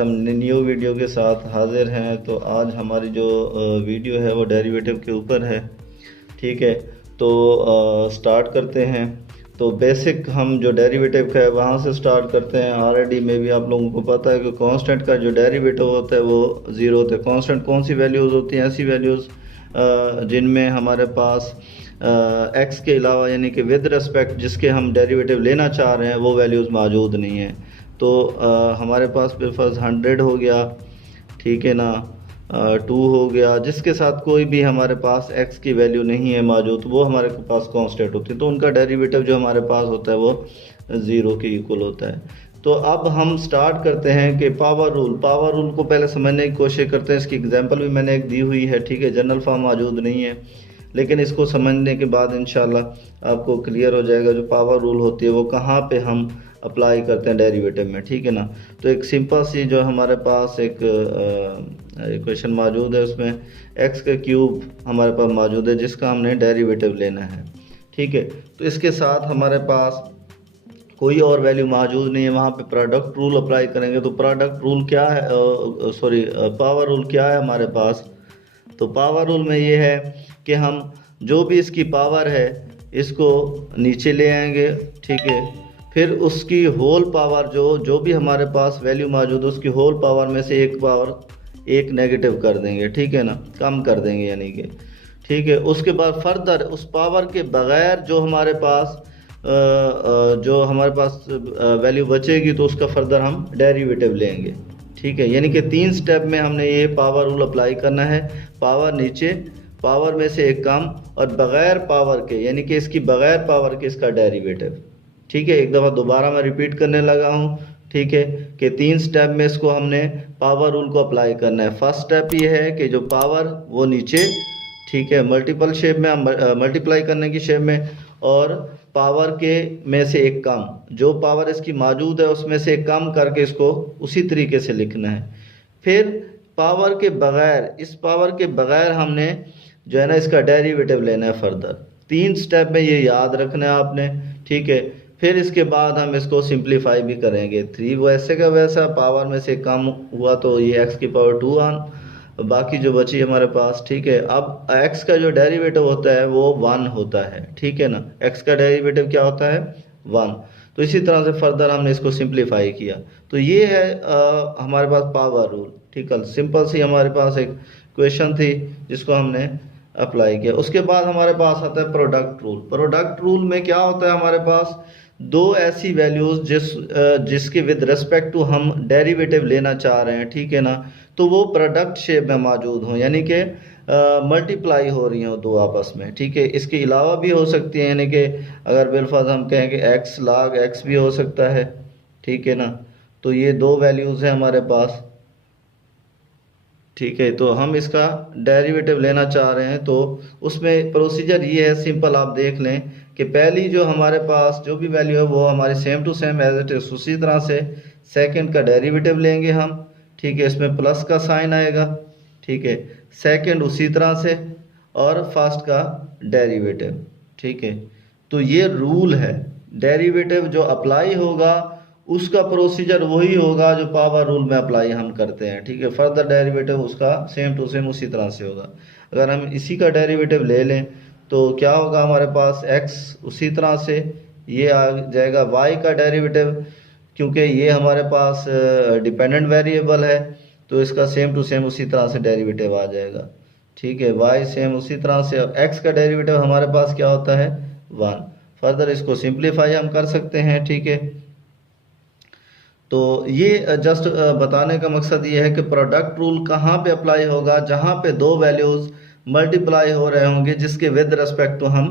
हम new video के साथ हाजिर हैं। तो आज हमारी जो वीडियो है वो डेरिवेटिव के ऊपर है। ठीक है, तो स्टार्ट करते हैं। तो बेसिक हम जो डेरिवेटिव का है वहाँ से स्टार्ट करते हैं। ऑलरेडी में भी आप लोगों को पता है कि कांस्टेंट का जो डेरिवेटिव होता है वो ज़ीरो होता है। कांस्टेंट कौन सी वैल्यूज़ होती हैं? ऐसी वैल्यूज़ जिनमें हमारे पास एक्स के अलावा यानी कि विद रिस्पेक्ट जिसके हम डेरिवेटिव लेना चाह रहे हैं वो वैल्यूज़ मौजूद नहीं है। तो हमारे पास बिलफर्ज 100 हो गया, ठीक है ना, 2 हो गया, जिसके साथ कोई भी हमारे पास x की वैल्यू नहीं है मौजूद, वो हमारे पास कांस्टेंट होती है। तो उनका डेरिवेटिव जो हमारे पास होता है वो ज़ीरो के इक्वल होता है। तो अब हम स्टार्ट करते हैं कि पावर रूल को पहले समझने की कोशिश करते हैं। इसकी एग्जांपल भी मैंने एक दी हुई है, ठीक है, जनरल फॉर्म मौजूद नहीं है, लेकिन इसको समझने के बाद इंशाल्लाह आपको क्लियर हो जाएगा जो पावर रूल होती है वो कहाँ पे हम अप्लाई करते हैं डेरिवेटिव में, ठीक है ना। तो एक सिंपल सी जो हमारे पास एक इक्वेशन मौजूद है, उसमें एक्स का क्यूब हमारे पास मौजूद है जिसका हमने डेरिवेटिव लेना है, ठीक है। तो इसके साथ हमारे पास कोई और वैल्यू मौजूद नहीं है, वहाँ पे प्रोडक्ट रूल अप्लाई करेंगे। तो प्रोडक्ट रूल क्या है, पावर रूल क्या है हमारे पास? तो पावर रूल में ये है कि हम जो भी इसकी पावर है इसको नीचे ले आएंगे, ठीक है। फिर उसकी होल पावर जो भी हमारे पास वैल्यू मौजूद है उसकी होल पावर में से एक पावर एक नेगेटिव कर देंगे, ठीक है ना, कम कर देंगे यानी कि, ठीक है। उसके बाद फर्दर उस पावर के बगैर जो हमारे पास वैल्यू बचेगी तो उसका फर्दर हम डेरिवेटिव लेंगे, ठीक है। यानी कि 3 स्टेप में हमने ये पावर रूल अप्लाई करना है। पावर नीचे, पावर में से एक कम, और बगैर पावर के यानी कि इसकी बगैर पावर के इसका डेरिवेटिव, ठीक है। एक दफ़ा दोबारा मैं रिपीट करने लगा हूँ, ठीक है, कि 3 स्टेप में इसको हमने पावर रूल को अप्लाई करना है। फर्स्ट स्टेप ये है कि जो पावर वो नीचे, ठीक है, मल्टीपल शेप में, हम मल्टीप्लाई करने की शेप में, और पावर के में से एक कम, जो पावर इसकी मौजूद है उसमें से एक कम करके इसको उसी तरीके से लिखना है। फिर पावर के बगैर, इस पावर के बगैर हमने जो है ना इसका डेरिवेटिव लेना है फर्दर। 3 स्टेप में ये याद रखना है आपने, ठीक है। फिर इसके बाद हम इसको सिंप्लीफाई भी करेंगे। 3 वैसे का वैसा, पावर में से कम हुआ तो ये x की पावर 2 आन, बाकी जो बची हमारे पास, ठीक है। अब x का जो डेरिवेटिव होता है वो 1 होता है, ठीक है ना। x का डेरिवेटिव क्या होता है? 1। तो इसी तरह से फर्दर हमने इसको सिंप्लीफाई किया। तो ये है हमारे पास पावर रूल, ठीक है। सिंपल सी हमारे पास एक क्वेश्चन थी जिसको हमने अप्लाई किया। उसके बाद हमारे पास आता है प्रोडक्ट रूल। प्रोडक्ट रूल में क्या होता है? हमारे पास दो ऐसी वैल्यूज जिसके विद रिस्पेक्ट टू हम डेरिवेटिव लेना चाह रहे हैं, ठीक है ना, तो वो प्रोडक्ट शेप में मौजूद हों, यानी कि मल्टीप्लाई हो रही हो दो आपस में, ठीक है। इसके अलावा भी हो सकती है, यानी कि अगर बिलफाज हम कहें कि x log x भी हो सकता है, ठीक है ना। तो ये दो वैल्यूज़ हैं हमारे पास, ठीक है। तो हम इसका डेरिवेटिव लेना चाह रहे हैं, तो उसमें प्रोसीजर ये है, सिंपल आप देख लें कि पहली जो हमारे पास जो भी वैल्यू है वो हमारी same to same as it is उसी तरह से सेकंड का डेरिवेटिव लेंगे हम, ठीक है। इसमें प्लस का साइन आएगा, ठीक है, सेकंड उसी तरह से, और फर्स्ट का डेरिवेटिव, ठीक है। तो ये रूल है, डेरिवेटिव जो अप्लाई होगा उसका प्रोसीजर वही होगा जो पावर रूल में अप्लाई हम करते हैं, ठीक है। फर्दर डेरिवेटिव उसका सेम टू सेम उसी तरह से होगा। अगर हम इसी का डेरिवेटिव ले लें तो क्या होगा? हमारे पास x उसी तरह से ये आ जाएगा, y का डेरिवेटिव, क्योंकि ये हमारे पास डिपेंडेंट वेरिएबल है तो इसका सेम टू सेम उसी तरह से डेरिवेटिव आ जाएगा, ठीक है। y सेम उसी तरह से, x का डेरिवेटिव हमारे पास क्या होता है? 1। फर्दर इसको सिंप्लीफाई हम कर सकते हैं, ठीक है। तो ये जस्ट बताने का मकसद ये है कि प्रोडक्ट रूल कहाँ पे अप्लाई होगा? जहाँ पे दो वैल्यूज़ मल्टीप्लाई हो रहे होंगे जिसके विद रिस्पेक्ट टू हम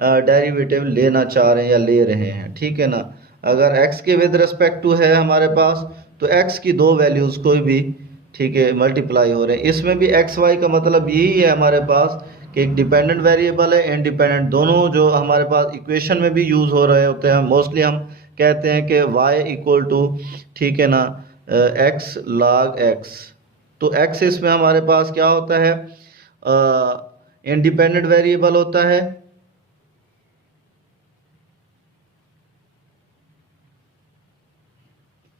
डेरिवेटिव लेना चाह रहे हैं या ले रहे हैं, ठीक है ना। अगर x के विद रिस्पेक्ट टू है हमारे पास तो x की दो वैल्यूज़ कोई भी, ठीक है, मल्टीप्लाई हो रहे हैं। इसमें भी एक्स वाई का मतलब यही है हमारे पास कि एक डिपेंडेंट वेरिएबल है, इंडिपेंडेंट, दोनों जो हमारे पास इक्वेशन में भी यूज़ हो रहे होते हैं। मोस्टली हम कहते हैं कि y इक्वल टू, ठीक है ना, x log x। तो x इसमें हमारे पास क्या होता है? इंडिपेंडेंट वेरिएबल होता है,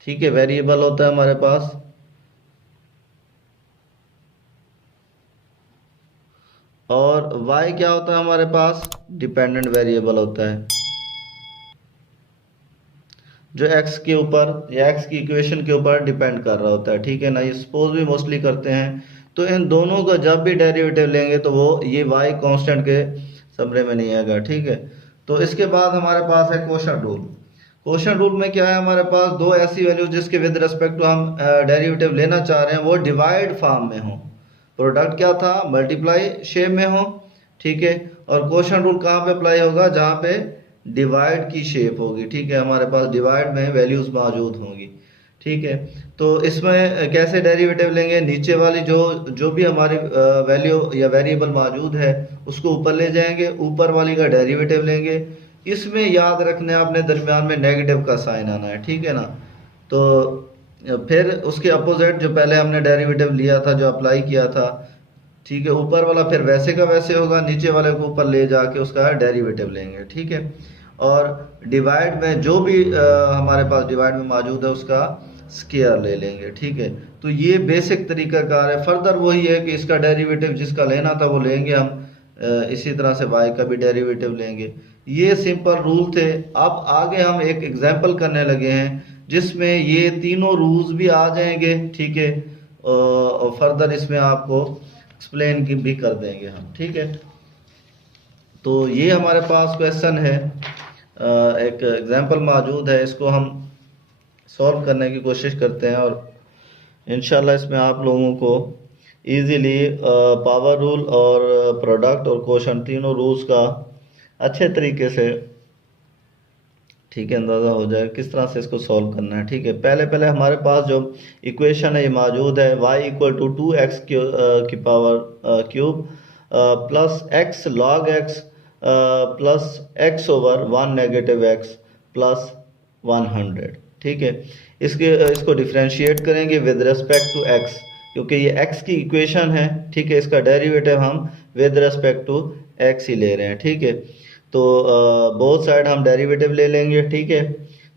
ठीक है, वेरिएबल होता है हमारे पास, और y क्या होता है हमारे पास, डिपेंडेंट वेरिएबल होता है जो x के ऊपर या x की इक्वेशन के ऊपर डिपेंड कर रहा होता है, ठीक है ना। ये सपोज भी मोस्टली करते हैं। तो इन दोनों का जब भी डेरिवेटिव लेंगे तो वो ये y कांस्टेंट के समरे में नहीं आएगा, ठीक है। तो इसके बाद हमारे पास है क्वोशंट रूल। क्वोशंट रूल में क्या है, हमारे पास दो ऐसी वैल्यू जिसके विद रिस्पेक्ट टू हम डेरिवेटिव लेना चाह रहे हैं वो डिवाइड फॉर्म में हो, प्रोडक्ट क्या था, मल्टीप्लाई शेप में हो, ठीक है। और क्वोशंट रूल कहाँ पे अप्लाई होगा, जहाँ पे डिवाइड की शेप होगी, ठीक है। हमारे पास डिवाइड में वैल्यूज मौजूद होंगी, ठीक है। तो इसमें कैसे डेरिवेटिव लेंगे, नीचे वाली जो जो भी हमारी वैल्यू या वेरिएबल मौजूद है उसको ऊपर ले जाएंगे, ऊपर वाली का डेरिवेटिव लेंगे। इसमें याद रखना है आपने दरमियान में नेगेटिव का साइन आना है, ठीक है ना। तो फिर उसके अपोजिट जो पहले हमने डेरिवेटिव लिया था, जो अप्लाई किया था, ठीक है, ऊपर वाला फिर वैसे का वैसे होगा, नीचे वाले को ऊपर ले जाके उसका डेरिवेटिव लेंगे, ठीक है। और डिवाइड में जो भी हमारे पास डिवाइड में मौजूद है उसका स्क्वायर ले लेंगे, ठीक है। तो ये बेसिक तरीकाकार है। फर्दर वही है कि इसका डेरिवेटिव जिसका लेना था वो लेंगे हम, इसी तरह से y का भी डेरिवेटिव लेंगे। ये सिंपल रूल थे। अब आगे हम एक एग्जांपल करने लगे हैं जिसमें ये तीनों रूल्स भी आ जाएंगे, ठीक है। और फर्दर इसमें आपको एक्सप्लेन की भी कर देंगे हम, ठीक है। तो ये हमारे पास क्वेश्चन है, एक एग्जांपल मौजूद है, इसको हम सॉल्व करने की कोशिश करते हैं और इंशाल्लाह इसमें आप लोगों को इजीली पावर रूल और प्रोडक्ट और क्वोशंट तीनों रूल्स का अच्छे तरीके से, ठीक है, अंदाज़ा हो जाए किस तरह से इसको सॉल्व करना है, ठीक है। पहले हमारे पास जो इक्वेशन है ये मौजूद है, y इक्वल टू 2x की power cube plus x log x plus x over 1 negative x plus 100, ठीक है। इसको डिफ्रेंशिएट करेंगे विद रिस्पेक्ट टू x, क्योंकि ये x की इक्वेशन है, ठीक है। इसका डेरिवेटिव हम विद रिस्पेक्ट टू x ही ले रहे हैं, ठीक है। तो बोथ साइड हम डेरिवेटिव ले लेंगे, ठीक है।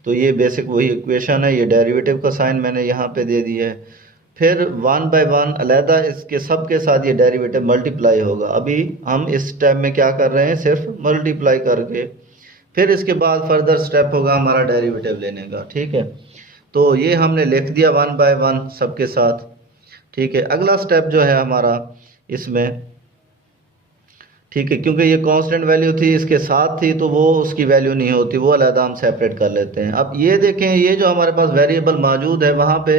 तो ये बेसिक वही इक्वेशन है, ये डेरिवेटिव का साइन मैंने यहाँ पे दे दिया है। फिर 1 बाय 1 अलहदा इसके सब के साथ ये डेरिवेटिव मल्टीप्लाई होगा। अभी हम इस स्टेप में क्या कर रहे हैं, सिर्फ मल्टीप्लाई करके, फिर इसके बाद फर्दर स्टेप होगा हमारा डेरिवेटिव लेने का, ठीक है। तो ये हमने लिख दिया 1 बाय 1 सबके साथ, ठीक है। अगला स्टेप जो है हमारा इसमें, ठीक है, क्योंकि ये कांस्टेंट वैल्यू थी इसके साथ थी तो वो उसकी वैल्यू नहीं होती, वो अलहदा हम सेपरेट कर लेते हैं। अब ये देखें, ये जो हमारे पास वेरिएबल मौजूद है वहाँ पे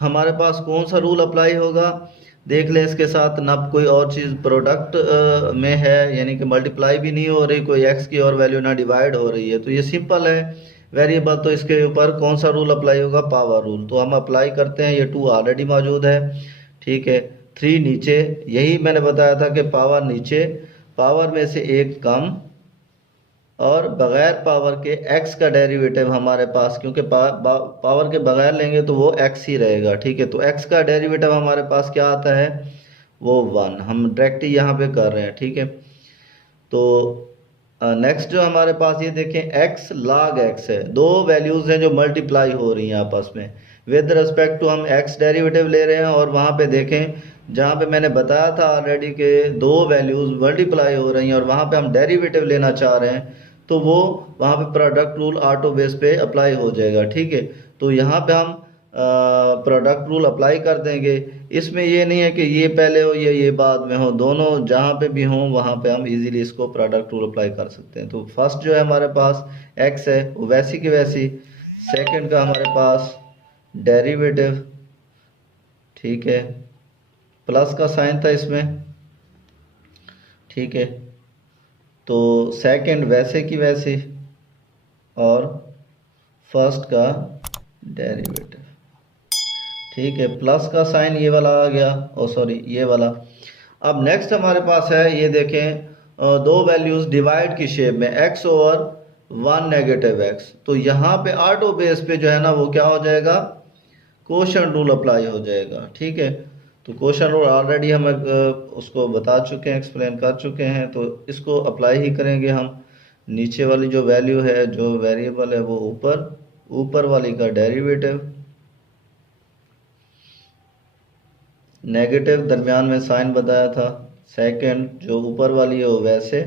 हमारे पास कौन सा रूल अप्लाई होगा, देख लें। इसके साथ ना कोई और चीज़ प्रोडक्ट में है, यानी कि मल्टीप्लाई भी नहीं हो रही, कोई x की और वैल्यू ना डिवाइड हो रही है, तो ये सिंपल है वेरिएबल। तो इसके ऊपर कौन सा रूल अप्लाई होगा, पावर रूल। तो हम अप्लाई करते हैं, ये 2 ऑलरेडी मौजूद है, ठीक है। 3 नीचे, यही मैंने बताया था कि पावर नीचे, पावर में से एक कम, और बगैर पावर के x का डेरिवेटिव हमारे पास, क्योंकि पावर के बगैर लेंगे तो वो x ही रहेगा, ठीक है। तो x का डेरिवेटिव हमारे पास क्या आता है, वो 1, हम डायरेक्ट ही यहाँ पे कर रहे हैं, ठीक है। तो नेक्स्ट जो हमारे पास ये देखें, x log x है, दो वैल्यूज़ हैं जो मल्टीप्लाई हो रही हैं आपस में। विद रिस्पेक्ट टू हम x डेरिवेटिव ले रहे हैं, और वहाँ पे देखें जहाँ पे मैंने बताया था ऑलरेडी के दो वैल्यूज़ मल्टीप्लाई हो रही हैं और वहाँ पे हम डेरिवेटिव लेना चाह रहे हैं, तो वो वहाँ पे प्रोडक्ट रूल ऑटो बेस पे अप्लाई हो जाएगा, ठीक है। तो यहाँ पे हम प्रोडक्ट रूल अप्लाई कर देंगे। इसमें ये नहीं है कि ये पहले हो या ये बाद में हो, दोनों जहाँ पे भी हों वहाँ पे हम इजीली इसको प्रोडक्ट रूल अप्लाई कर सकते हैं। तो फर्स्ट जो है हमारे पास x है वो वैसी की वैसी, सेकंड का हमारे पास डेरिवेटिव, ठीक है, प्लस का साइन था इसमें, ठीक है। तो सेकंड वैसे की वैसी, और फर्स्ट का डेरिवेटिव, ठीक है, प्लस का साइन ये वाला आ गया, ओ सॉरी ये वाला। अब नेक्स्ट हमारे पास है, ये देखें, दो वैल्यूज़ डिवाइड की शेप में, x ओवर 1 नेगेटिव x। तो यहाँ पे ऑटो बेस पे जो है ना वो क्या हो जाएगा, क्वोशंट रूल अप्लाई हो जाएगा, ठीक है। तो क्वोशंट रूल ऑलरेडी हम उसको बता चुके हैं, एक्सप्लेन कर चुके हैं, तो इसको अप्लाई ही करेंगे हम। नीचे वाली जो वैल्यू है, जो वेरिएबल है, वो ऊपर वाली का डेरिवेटिव, नेगेटिव दरमियान में साइन बताया था, सेकंड जो ऊपर वाली है वो वैसे,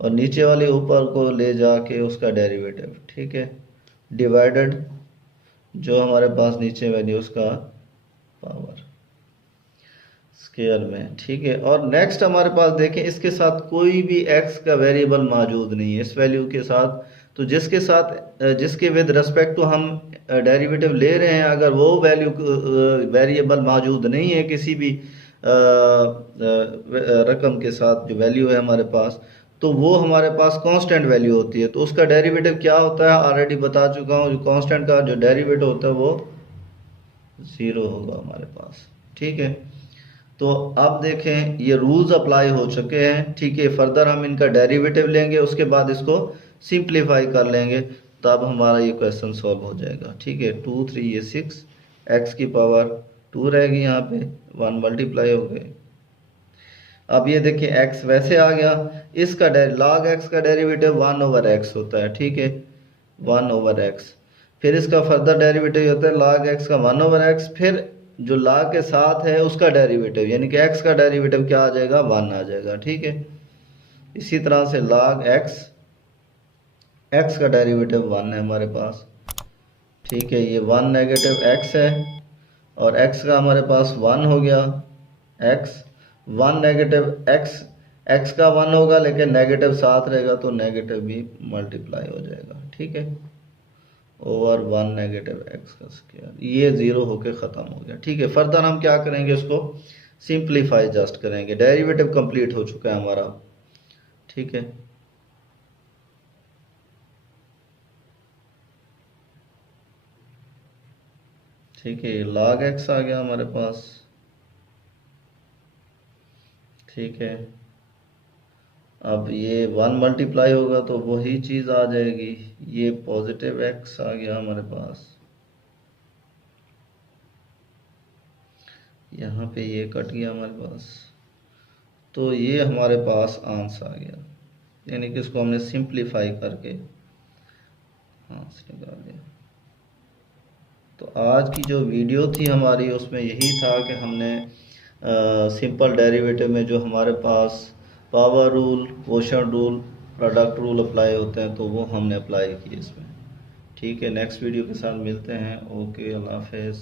और नीचे वाले ऊपर को ले जाके उसका डेरिवेटिव, ठीक है, डिवाइडेड जो हमारे पास नीचे वैल्यू उसका पावर स्केयर में, ठीक है। और नेक्स्ट हमारे पास देखें इसके साथ कोई भी x का वेरिएबल मौजूद नहीं है इस वैल्यू के साथ, तो जिसके साथ जिसके विद रिस्पेक्ट टू हम डेरिवेटिव ले रहे हैं अगर वो वैल्यू वेरिएबल मौजूद नहीं है किसी भी रकम के साथ जो वैल्यू है हमारे पास, तो वो हमारे पास कांस्टेंट वैल्यू होती है, तो उसका डेरिवेटिव क्या होता है ऑलरेडी बता चुका हूँ, जो कांस्टेंट का जो डेरिवेटिव होता है वो 0 होगा हमारे पास, ठीक है। तो अब देखें ये रूल्स अप्लाई हो चुके हैं, ठीक है। फर्दर हम इनका डेरिवेटिव लेंगे, उसके बाद इसको सिंप्लीफाई कर लेंगे, तब हमारा ये क्वेश्चन सॉल्व हो जाएगा, ठीक है। 2 3 ये 6 x की पावर 2 रहेगी, यहाँ पे 1 मल्टीप्लाई हो गए। अब ये देखिए x वैसे आ गया, इसका log x का डेरिवेटिव 1/x होता है, ठीक है, 1/x। फिर इसका फर्दर डेरिवेटिव होता है log x का 1/x, फिर जो log के साथ है उसका डेरिवेटिव, यानी कि x का डेरिवेटिव क्या आ जाएगा, 1 आ जाएगा, ठीक है। इसी तरह से log x का डेरिवेटिव 1 है हमारे पास, ठीक है। ये 1 नेगेटिव x है और x का हमारे पास 1 हो गया, x 1 नेगेटिव x का 1 होगा लेकिन नेगेटिव साथ रहेगा तो नेगेटिव भी मल्टीप्लाई हो जाएगा, ठीक है, ओवर 1 नेगेटिव x का स्क्वायर, ये 0 होके ख़त्म हो गया, ठीक है। फर्दर हम क्या करेंगे, इसको सिंप्लीफाई जस्ट करेंगे, डेरिवेटिव कंप्लीट हो चुका है हमारा, ठीक है। ठीक है, log x आ गया हमारे पास, ठीक है। अब ये 1 मल्टीप्लाई होगा तो वही चीज़ आ जाएगी, ये पॉजिटिव x आ गया हमारे पास, यहाँ पे ये कट गया हमारे पास, तो ये हमारे पास आंसर आ गया, यानी कि इसको हमने सिंप्लीफाई करके आंसर निकाल दिया। तो आज की जो वीडियो थी हमारी उसमें यही था कि हमने सिंपल डेरिवेटिव में जो हमारे पास power rule, quotient rule, product rule apply होते हैं तो वो हमने अप्लाई किए इसमें, ठीक है। नेक्स्ट वीडियो के साथ मिलते हैं, ओके, अल्लाह हाफ़िज़।